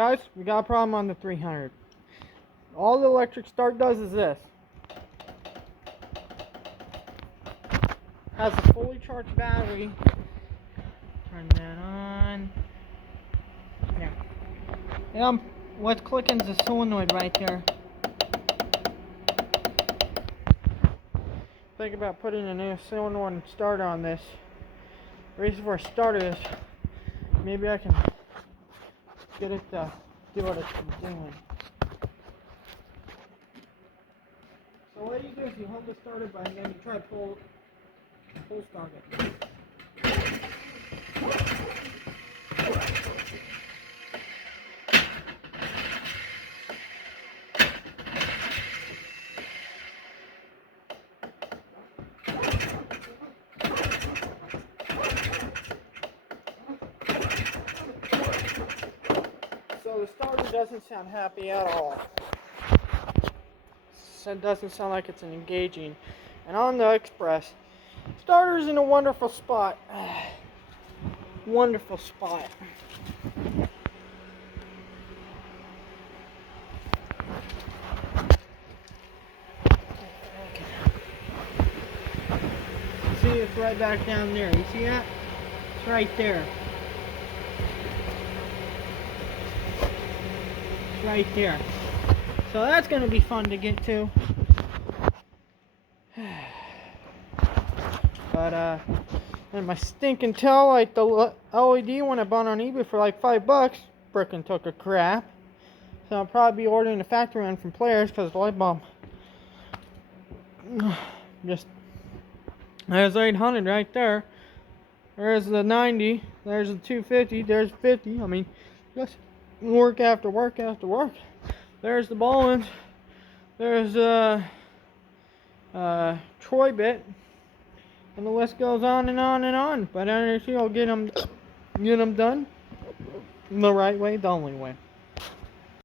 Guys, we got a problem on the 300. All the electric start does is this. Has a fully charged battery. Turn that on. Yeah. And what's clicking is the solenoid right there. Think about putting a new solenoid starter on this. The reason for a starter is maybe I can get it to do what it's doing. So what you do is you hold the starter button and then you try to pull start it. So the starter doesn't sound happy at all. So it doesn't sound like it's engaging. And on the Express, starter's in a wonderful spot. Wonderful spot. See, it's right back down there. You see that? It's right there. It's right there. So that's going to be fun to get to. But, and my stinking tail light, the LED one I bought on eBay for like $5, frickin' took a crap. So I'll probably be ordering the factory one from Players because the light bulb just, there's 800 right there. There's the 90. There's the 250. There's 50. I mean, just work after work after work. There's the Ballins. There's Troy bit. And the list goes on and on and on. But I will get them done the right way, the only way.